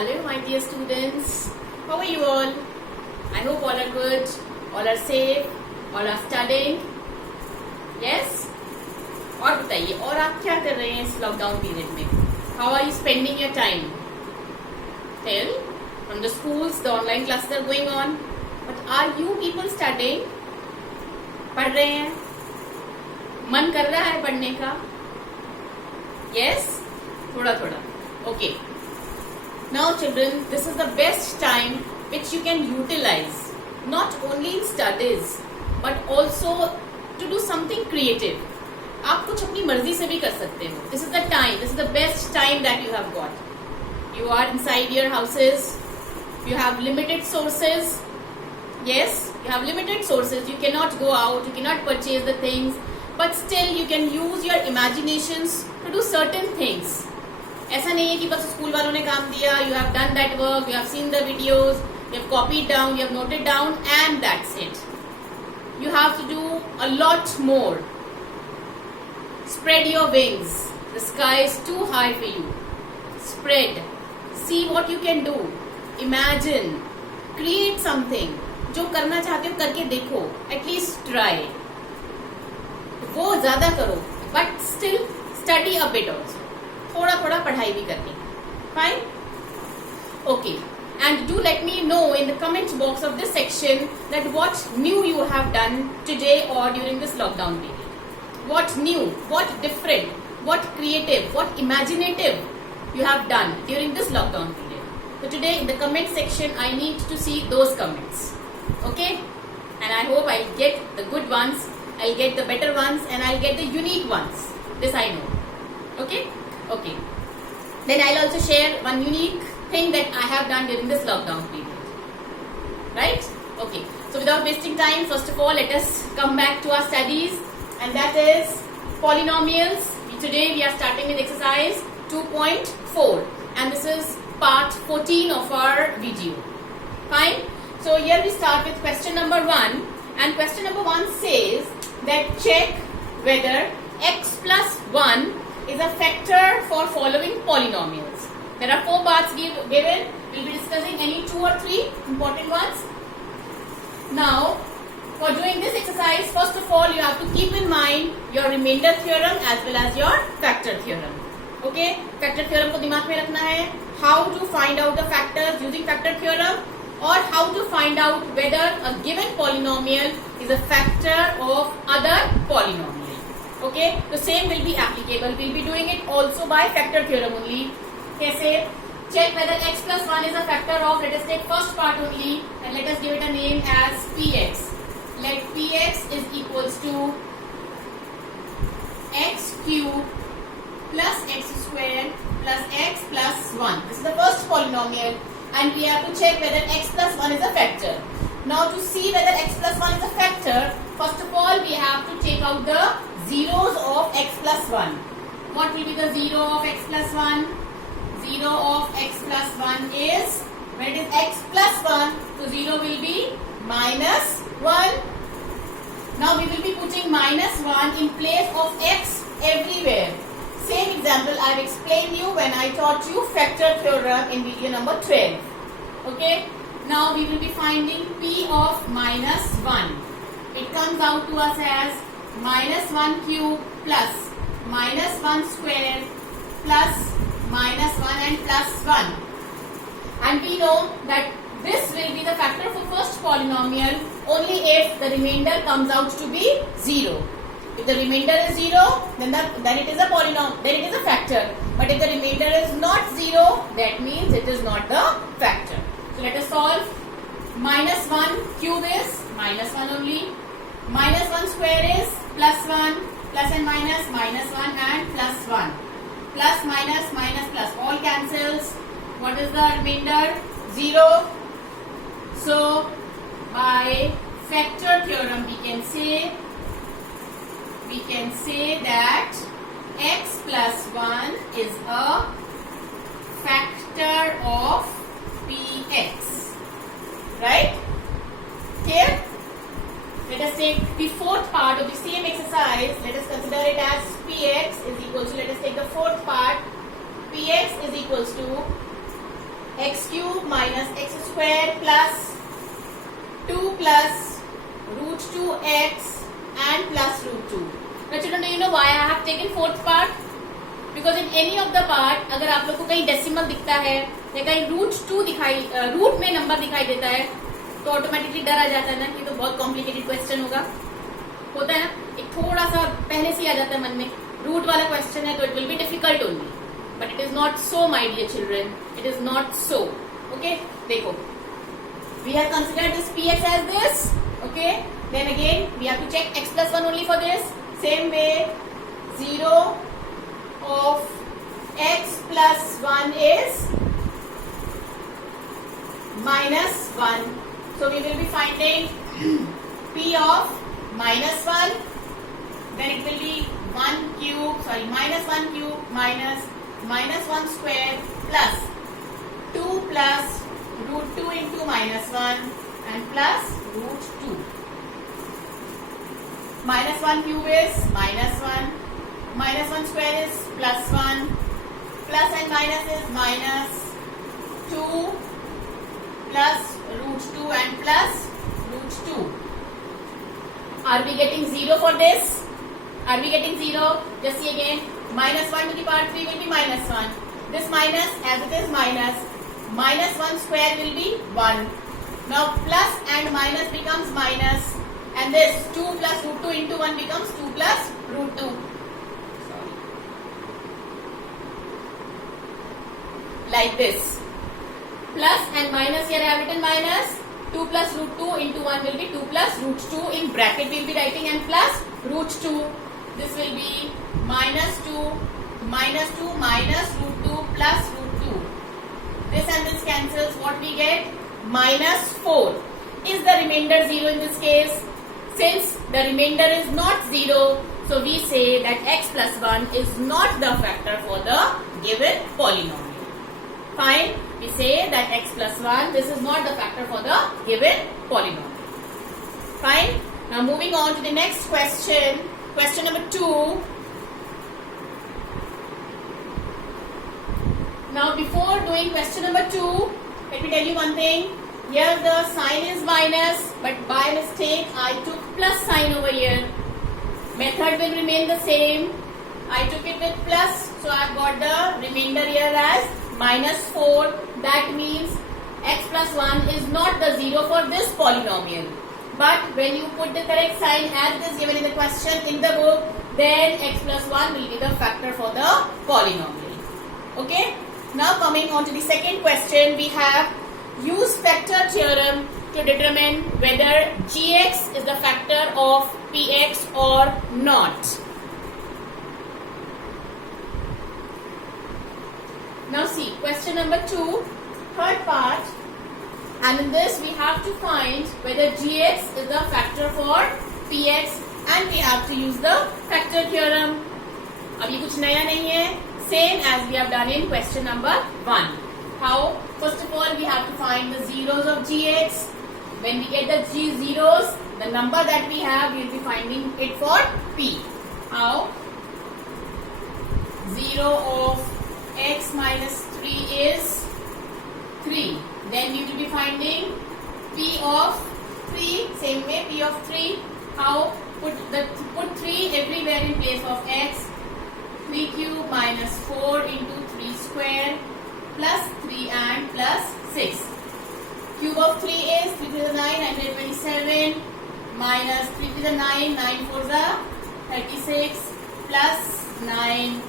Hello, my dear students. How are you all? I hope all are good, all are safe, all are studying. Yes? और बताइए, और आप क्या कर रहे हैं इस लॉकडाउन पीरियड में? How are you spending your time? Till from the schools, the online classes are going on. But are you people studying? पढ़ रहे हैं? मन कर रहा है पढ़ने का? Yes? थोड़ा थोड़ा. Okay. Now children, this is the best time which you can utilize not only in studies but also to do something creative. आप कुछ अपनी मर्जी से भी कर सकते हो. This is the time, this is the best time that you have got. You are inside your houses, you have limited sources. Yes, you have limited sources. You cannot go out, you cannot purchase the things, but still you can use your imaginations to do certain things. ऐसा नहीं है कि बस school वालों ने काम दिया, you have done that work, you have seen the videos, you have copied down, you have noted down, and that's it. You have to do a lot more. Spread your wings. The sky is too high for you. Spread. See what you can do. Imagine. Create something. जो करना चाहते हो करके देखो. At least try. वो ज्यादा करो, but still study a bit also. थोड़ा थोड़ा पढ़ाई भी करनी. Fine? Okay. And do let me know in the comment box of this section that what new you have done today or during this lockdown period. What new, what different, what creative, what imaginative you have done during this lockdown period. So today in the comment section I need to see those comments. Okay? And I hope I'll get the good ones, I'll get the better ones, and I'll get the unique ones. This I know. Okay? Okay. Then I'll also share one unique thing that I have done during this lockdown period. Right? Okay. So without wasting time, first of all, let us come back to our studies, and that is polynomials. Today we are starting with exercise 2.4, and this is part 14 of our video. Fine? So here we start with question number 1, and question number 1 says that check whether x plus 1 is a factor for following polynomials. There are 4 parts given. We'll be discussing any 2 or 3 important ones. Now, for doing this exercise, first of all, you have to keep in mind your remainder theorem as well as your factor theorem. Okay? Factor theorem को दिमाग में रखना है. How to find out the factors using factor theorem, or how to find out whether a given polynomial is a factor of other polynomial. Okay, the same will be applicable. We'll be doing it also by factor theorem only. कैसे? Check whether x plus 1 is a factor of, let us take first part only and let us give it a name as px. Let px is equals to x cube plus x square plus x plus 1. This is the first polynomial, and we have to check whether x plus 1 is a factor. Now to see whether x plus 1 is a factor, first of all we have to take out the zeros of x plus 1. What will be the 0 of x plus 1? 0 of x plus 1 is, when it is x plus 1, so 0 will be minus 1. Now we will be putting minus 1 in place of x everywhere. Same example I have explained you when I taught you factor theorem in video number 12. Okay? Now we will be finding p of minus 1. It comes out to us as minus 1 cube plus minus 1 square plus minus 1 and plus 1. And we know that this will be the factor for first polynomial only if the remainder comes out to be 0. If the remainder is 0, then it is a polynomial, then it is a factor. But if the remainder is not 0, that means it is not the factor. So let us solve. Minus 1 cube is minus 1 only. Minus 1 square is plus 1, plus and minus 1 and plus 1. Plus minus minus plus all cancels. What is the remainder? 0. So by factor theorem we can say that x plus 1 is a factor of px. Right? Clear? Let us take the fourth part of the same exercise. Let us consider it as px is equal to, let us take the fourth part. Px is equals to x cube minus x square plus 2 plus root 2x and plus root 2. Now children, do you know why I have taken fourth part? Because in any of the part अगर आप लोग को कहीं decimal दिखता है या कहीं root में नंबर दिखाई देता है तो ऑटोमेटिकली डर आ जाता है ना कि तो बहुत कॉम्प्लिकेटेड क्वेश्चन होता है ना, एक थोड़ा सा पहले से आ जाता है मन में रूट वाला क्वेश्चन है तो it will be difficult only, but it is not so my dear children, it is not so. Okay, देखो we have considered this px as this. Okay, then again we have to check x plus 1 only for this. Same way, 0 of x plus 1 is minus 1. So we will be finding p of minus 1. Then it will be minus 1 cube minus 1 square plus 2 plus root 2 into minus 1 and plus root 2. Minus 1 cube is minus 1. Minus 1 square is plus 1. Plus and minus is minus 2 plus root 2 and plus root 2. Are we getting 0 for this? Are we getting 0? Just see again. Minus 1 to the power 3 will be minus 1. This minus, as it is minus 1 square will be 1. Now plus and minus becomes minus, and this 2 plus root 2 into 1 becomes 2 plus root 2. Sorry. Like this. Plus and minus, here I have written minus. 2 plus root 2 into 1 will be 2 plus root 2. In bracket we will be writing and plus root 2. This will be minus 2 minus root 2 plus root 2. This and this cancels. What we get? Minus 4. Is the remainder 0 in this case? Since the remainder is not 0, so we say that x plus 1 is not the factor for the given polynomial. Fine. We say that x plus 1, this is not the factor for the given polynomial. Fine. Now moving on to the next question. Question number 2. Now before doing question number 2, let me tell you one thing. Here the sign is minus, but by mistake I took plus sign over here. Method will remain the same. I took it with plus, so I have got the remainder here as minus 4. That means x plus 1 is not the 0 for this polynomial. But when you put the correct sign as it is given in the question in the book, then x plus 1 will be the factor for the polynomial. Okay? Now coming on to the second question, we have use factor theorem to determine whether gx is the factor of px or not. Now see, question number 2, third part, and in this we have to find whether gx is the factor for px and we have to use the factor theorem. अब ये कुछ नया नहीं है, same as we have done in question number 1. How? First of all, we have to find the zeros of gx. When we get the g zeros, the number that we have, we will be finding it for p. How? 0 of x minus 3 is 3. Then we will be finding p of 3. Same way, p of 3. How? Put 3 everywhere in place of x. 3 cube minus 4 into 3 square plus 3 and plus 6. Cube of 3 is 3 to the 9, 927 minus 3 to the 9, 9 4 the 36 plus 9.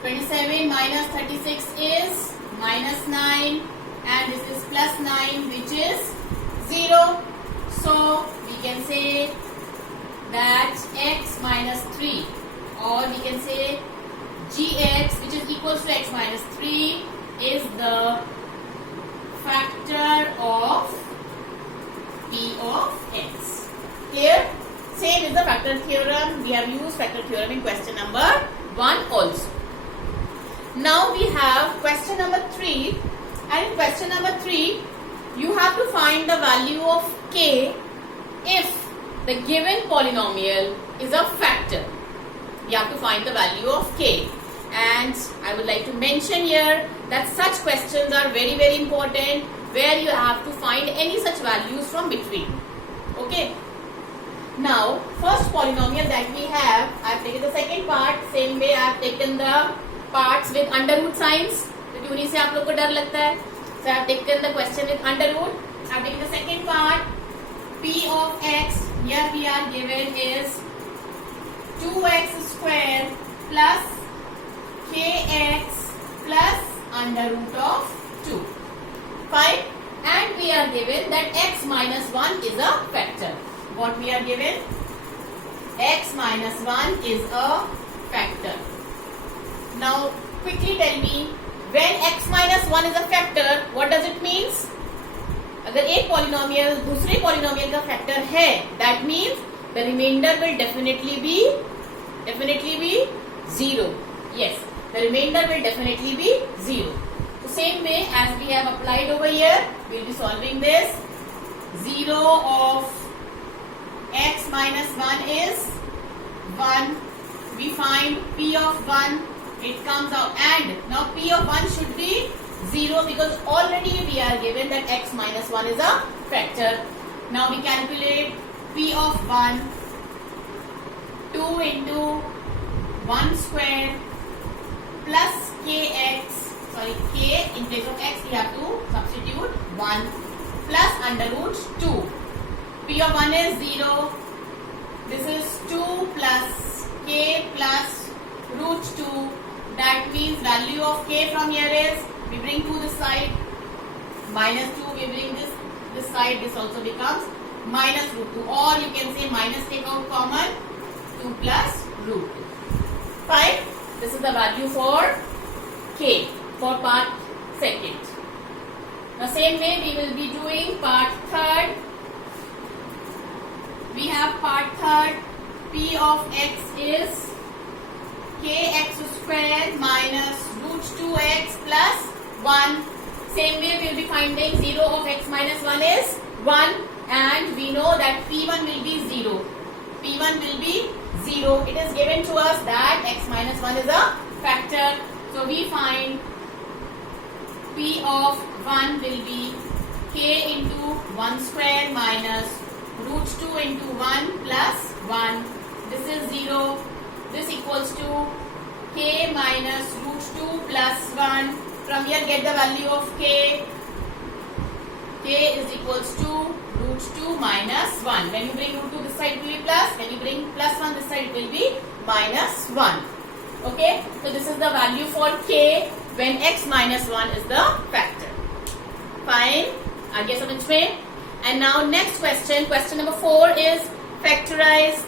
27 minus 36 is minus 9 and this is plus 9 which is 0. So we can say that x minus 3, or we can say gx, which is equals to x minus 3, is the factor of p of x. Clear? Same is the factor theorem. We have used factor theorem in question number 1 also. Now we have question number 3, and in question number 3 you have to find the value of k if the given polynomial is a factor. You have to find the value of k. and I would like to mention here that such questions are very, very important where you have to find any such values from between. Okay. Now, first polynomial that we have, I have taken the second part. Same way I have taken the parts with under root signs. तो क्यों नहीं से आप लोग को डर लगता है? So I have taken the question with under root. I have taken the second part. P of x, here we are given is 2x square plus kx plus under root of 2. Fine. And we are given that x minus 1 is a factor. What we are given? X minus 1 is a factor. Now quickly tell me, when x minus 1 is a factor, what does it means? अगर एक polynomial दूसरे polynomial का factor है, that means the remainder will definitely be 0. Yes, the remainder will definitely be 0. So same way as we have applied over here, we will be solving this. 0 of x minus 1 is 1. We find p of 1. It comes out, and now p of 1 should be 0 because already we are given that x minus 1 is a factor. Now we calculate p of 1. 2 into 1 square plus kx. Sorry, k in place of x we have to substitute 1 plus under root 2. P of 1 is 0. This is 2 plus k plus root 2. That means value of k from here is, we bring 2 this side, minus 2, we bring this side, this also becomes minus root 2, or you can say minus take out common, 2 plus root 2. Fine. This is the value for k, for part second. The same way we will be doing part third. We have part third. P of x is kx square minus root 2x plus 1. Same way we will be finding 0 of x minus 1 is 1, and we know that p1 will be 0. p1 will be 0. It is given to us that x minus 1 is a factor. So we find p of 1 will be k into 1 square minus root 2 into 1 plus 1. This is 0. This equals to k minus root 2 plus 1. From here get the value of k. K is equals to root 2 minus 1. When you bring root 2 this side it will be plus. When you bring plus 1 this side it will be minus 1. Okay. So this is the value for k when x minus 1 is the factor. Fine. आगे समझ में. And now next question. Question number 4 is factorize.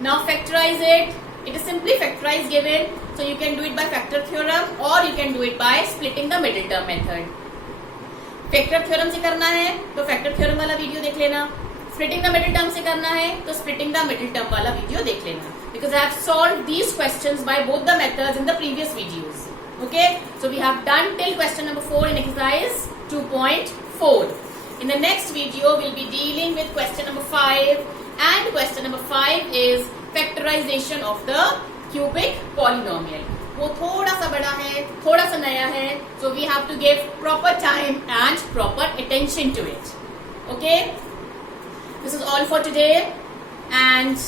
Now factorize it. It is simply factorize given, so you can do it by factor theorem or you can do it by splitting the middle term method. Factor theorem से करना है तो factor theorem वाला video देख लेना. Splitting the middle term से करना है तो स्प्लिटिंग द मिडिल टर्म वाला वीडियो देख लेना. Because I have solved these questions by both the methods in the previous videos. Okay, so we have done till question number 4 in exercise 2.4. In the next video, we'll be dealing with question number 5, and question number 5 is factorization of the cubic polynomial. वो थोड़ा सा बड़ा है, थोड़ा सा नया है, so we have to give proper time and proper attention to it. Okay, this is all for today, and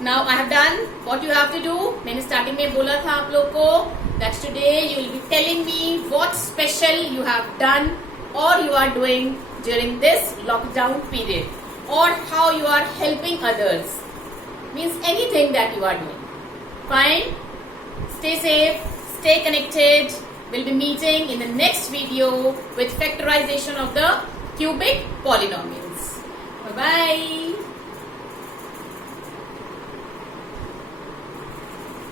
now I have done what you have to do. मैंने starting में बोला था आप लोग को that today you will be telling me what special you have done or you are doing during this lockdown period, or how you are helping others. Means anything that you are doing. Fine. Stay safe. Stay connected. We'll be meeting in the next video with factorization of the cubic polynomials. Bye bye.